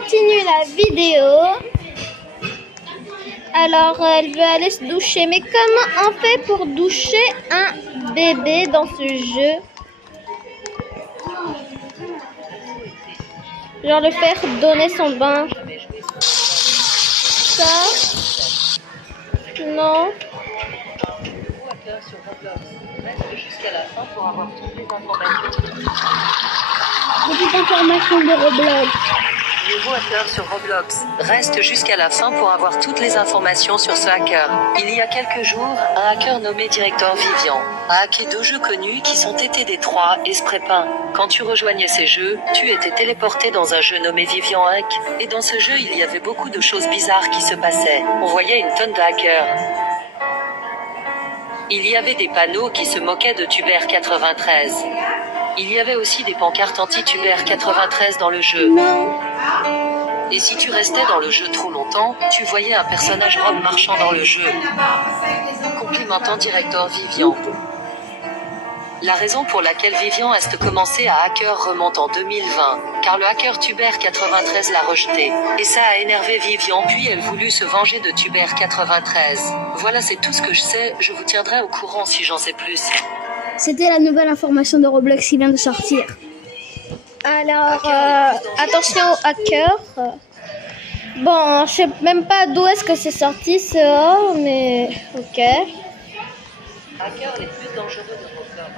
continue la vidéo. Alors, elle veut aller se doucher. Mais comment on fait pour doucher un bébé dans ce jeu? Genre le faire donner son bain. Ça? Non. Petite information de Roblox. Nouveau hacker sur Roblox. Reste jusqu'à la fin pour avoir toutes les informations sur ce hacker. Il y a quelques jours, un hacker nommé Directeur Vivian a hacké 2 jeux connus qui sont TTD3 et Spraypaint. Quand tu rejoignais ces jeux, tu étais téléporté dans un jeu nommé Vivian Hack, et dans ce jeu il y avait beaucoup de choses bizarres qui se passaient. On voyait une tonne de hackers. Il y avait des panneaux qui se moquaient de Tuber 93. Il y avait aussi des pancartes anti-Tuber 93 dans le jeu. Et si tu restais dans le jeu trop longtemps, tu voyais un personnage robe marchant dans le jeu, complimentant Directeur Vivian. La raison pour laquelle Vivian a commencé à hacker remonte en 2020, car le hacker Tuber 93 l'a rejeté. Et ça a énervé Vivian, puis elle voulut se venger de Tuber 93. Voilà, c'est tout ce que je sais, je vous tiendrai au courant si j'en sais plus. C'était la nouvelle information de Roblox qui vient de sortir. Alors, attention aux hackers. Bon, je sais même pas d'où est-ce que c'est sorti ça, mais ok. Hackers les plus dangereux de Roblox.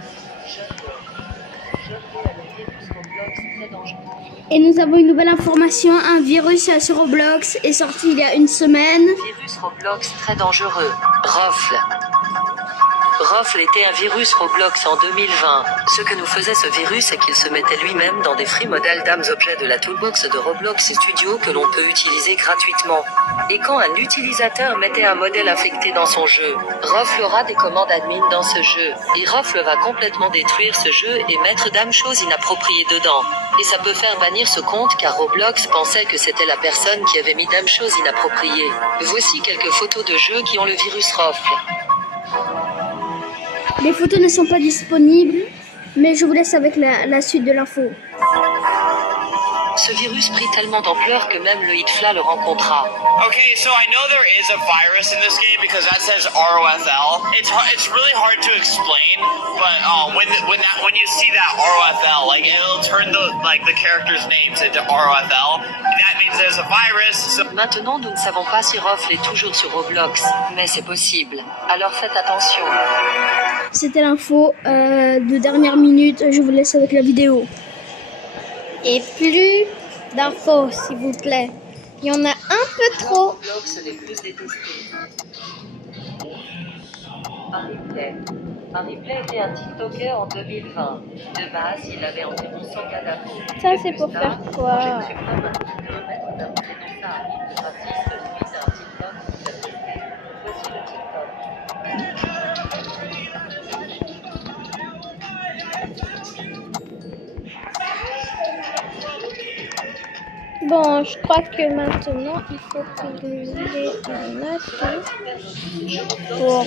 Je vais à le virus Roblox très dangereux. Et nous avons une nouvelle information, un virus sur Roblox est sorti il y a une semaine. Virus Roblox très dangereux. Rofl. Rofl était un virus Roblox en 2020. Ce que nous faisait ce virus, c'est qu'il se mettait lui-même dans des free modèles d'âmes objets de la toolbox de Roblox Studio que l'on peut utiliser gratuitement. Et quand un utilisateur mettait un modèle affecté dans son jeu, Rofl aura des commandes admin dans ce jeu. Et Rofl va complètement détruire ce jeu et mettre d'âmes choses inappropriées dedans. Et ça peut faire bannir ce compte car Roblox pensait que c'était la personne qui avait mis d'âmes choses inappropriées. Voici quelques photos de jeux qui ont le virus Rofl. Les photos ne sont pas disponibles, mais je vous laisse avec la suite de l'info. Ce virus prit tellement d'ampleur que même le Hitfla le rencontra. Okay, so I know there is a virus in this game because that says ROFL. It's really hard to explain, but when you see that ROFL, like it'll turn the characters' names into ROFL. And that means there's a virus. So Maintenant, nous ne savons pas si Rofl est toujours sur Roblox, mais c'est possible. Alors faites attention. C'était l'info de dernière minute, je vous laisse avec la vidéo. Et plus d'infos, s'il vous plaît. Il y en a un peu trop. Roblox les plus détestés. Ripley était un TikToker en 2020. De base, il avait environ 100 cas d'abos. Ça, c'est pour faire quoi? Je ne suis pas maintenant de remettre d'un prénom ça arrive. Raciste suite à un TikTok qui a testé. Voici le TikTok. Bon, je crois que maintenant, il faut que vous ayez un atout pour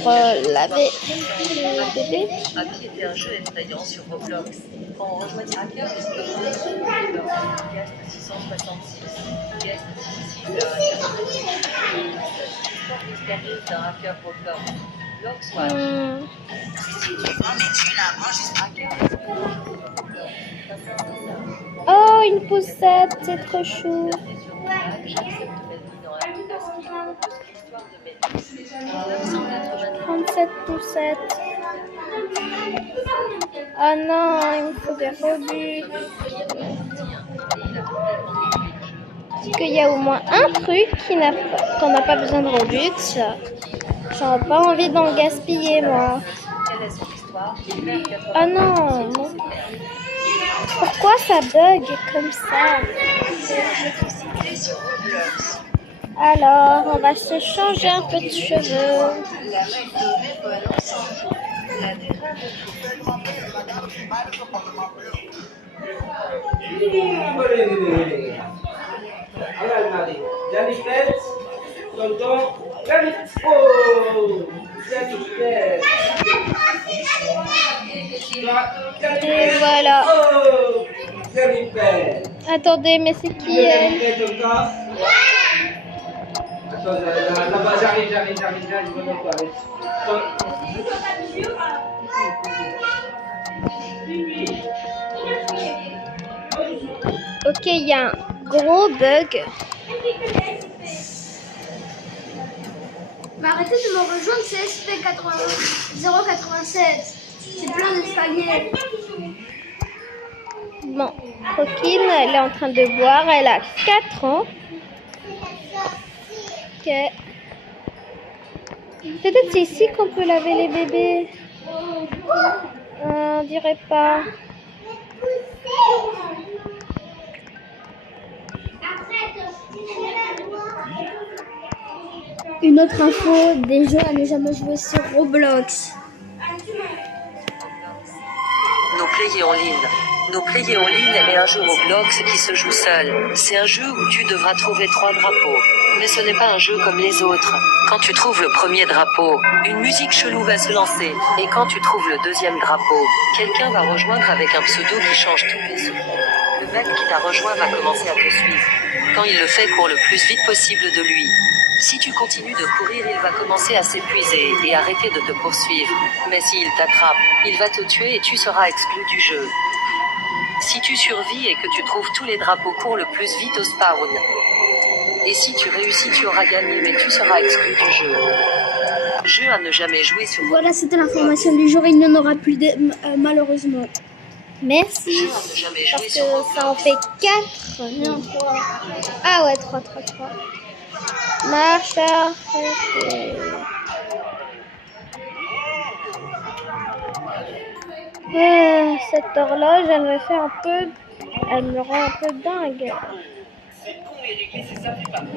laver le bébé. Happy était un jeu effrayant sur Roblox. Quand on rejoignait Hacker, les Guest 666, Guest 66 Histoire mystérieuse d'un hacker Roblox. Bloxwatch. Oh, une poussette, c'est trop chou. 37 poussettes. Ah non, il me faut des Robux. Est-ce qu'il y a au moins un truc qu'on n'a pas besoin de Robux? J'aurais pas envie d'en gaspiller, moi. Ah non. Pourquoi ça bug comme ça? Alors, on va se changer un peu de cheveux. Et voilà. Attendez, mais c'est qui elle? Attends, là-bas, j'arrive. Ok, il y a un gros bug. Mais arrêtez de me rejoindre, c'est SP087. C'est plein d'escaliers. Bon, Croquine, elle est en train de boire. Elle a 4 ans. Ok. Peut-être c'est ici qu'on peut laver les bébés. On dirait pas. Une autre info, des jeux à ne jamais jouer sur Roblox. No Play en ligne est un jeu Roblox qui se joue seul. C'est un jeu où tu devras trouver 3 drapeaux. Mais ce n'est pas un jeu comme les autres. Quand tu trouves le premier drapeau, une musique chelou va se lancer. Et quand tu trouves le deuxième drapeau, quelqu'un va rejoindre avec un pseudo qui change toutes les secondes. Le mec qui t'a rejoint va commencer à te suivre. Quand il le fait, cours le plus vite possible de lui. Si tu continues de courir, il va commencer à s'épuiser et arrêter de te poursuivre. Mais s'il t'attrape, il va te tuer et tu seras exclu du jeu. Si tu survis et que tu trouves tous les drapeaux, cours le plus vite au spawn. Et si tu réussis, tu auras gagné, mais tu seras exclu du jeu. Jeu à ne jamais jouer sur... Voilà, c'était l'information du jour. Il n'y en aura plus malheureusement. Merci. Jeu à ne jamais jouer Parce sur... que ça en fait 4. Non, 3. Ah ouais, 3. Marche arrêtée. Cette horloge, elle me fait un peu... Elle me rend un peu dingue.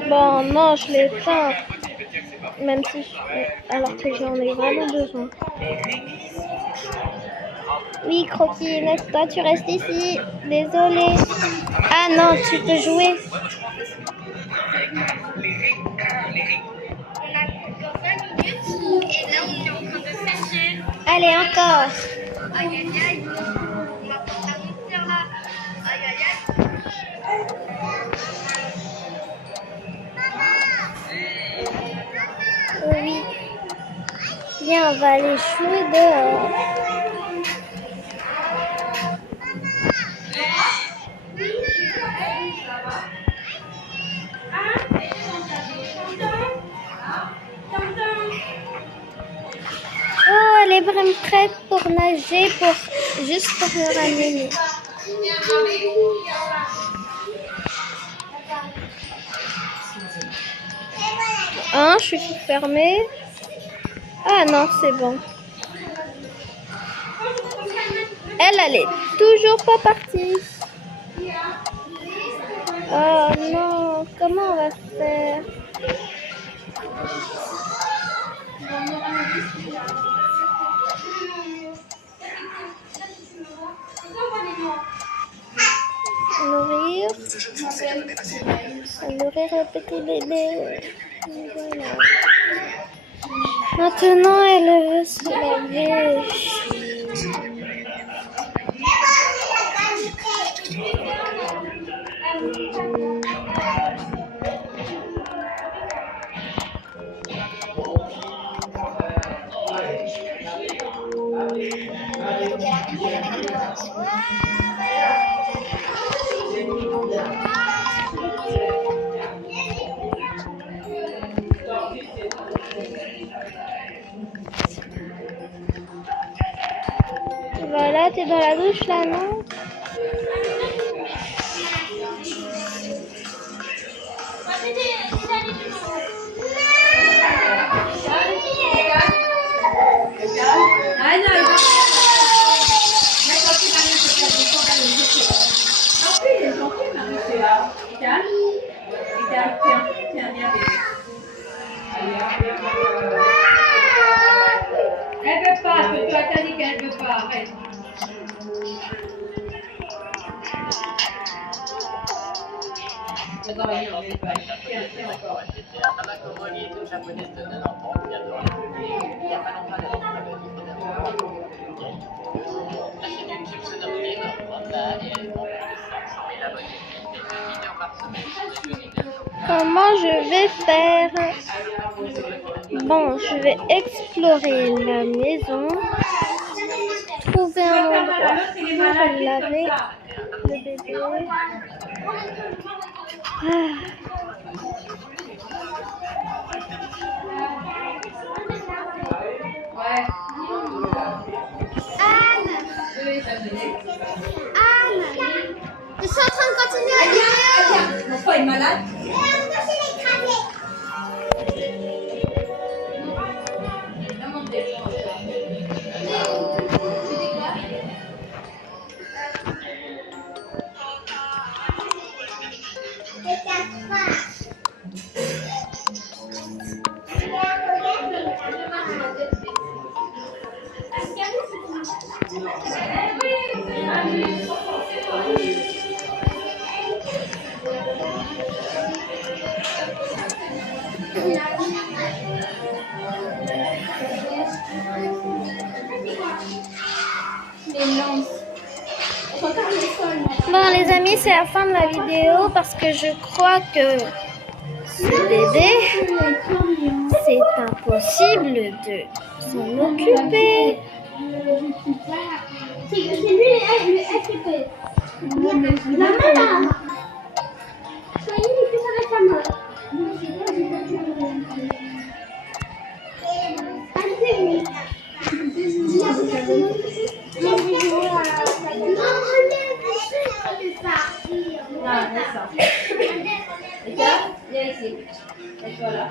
Bon, non, je l'éteins. Même si alors que j'en ai vraiment besoin. Oui, Croquine, toi tu restes ici. Désolée. Ah non, tu peux jouer. Allez, encore. Oui. Viens, on va aller jouer dehors. Oh, elle est vraiment prête pour nager, juste pour me ramener. Hein, je suis fermée. Ah non, c'est bon. Elle est toujours pas partie. Oh non, comment on va faire? Nourrir le petit bébé. Voilà. Maintenant, elle veut se laver. Voilà, t'es dans la douche là, non? Elle veut pas, toi t'as dit qu'elle veut pas, arrête. Attends, il est pas. Tiens encore. Tamagotchi est une japonaise de 9 ans qui adore les poupées. Il n'y a pas longtemps, elle a découvert évidemment. La chaîne YouTube se nomme Game, et elle est en plus de 500 000 abonnés. Comment je vais faire? Bon, je vais explorer la maison, trouver un endroit pour laver le bébé. Ouais. Je suis en train de continuer à lire. Mon frère est malade. Bon les amis, c'est la fin de la vidéo parce que je crois que ce bébé, c'est impossible de s'en occuper. C'est lui, le FP. La main là. Soyez les plus avec la main. Allez, Viens ici. Et toi là.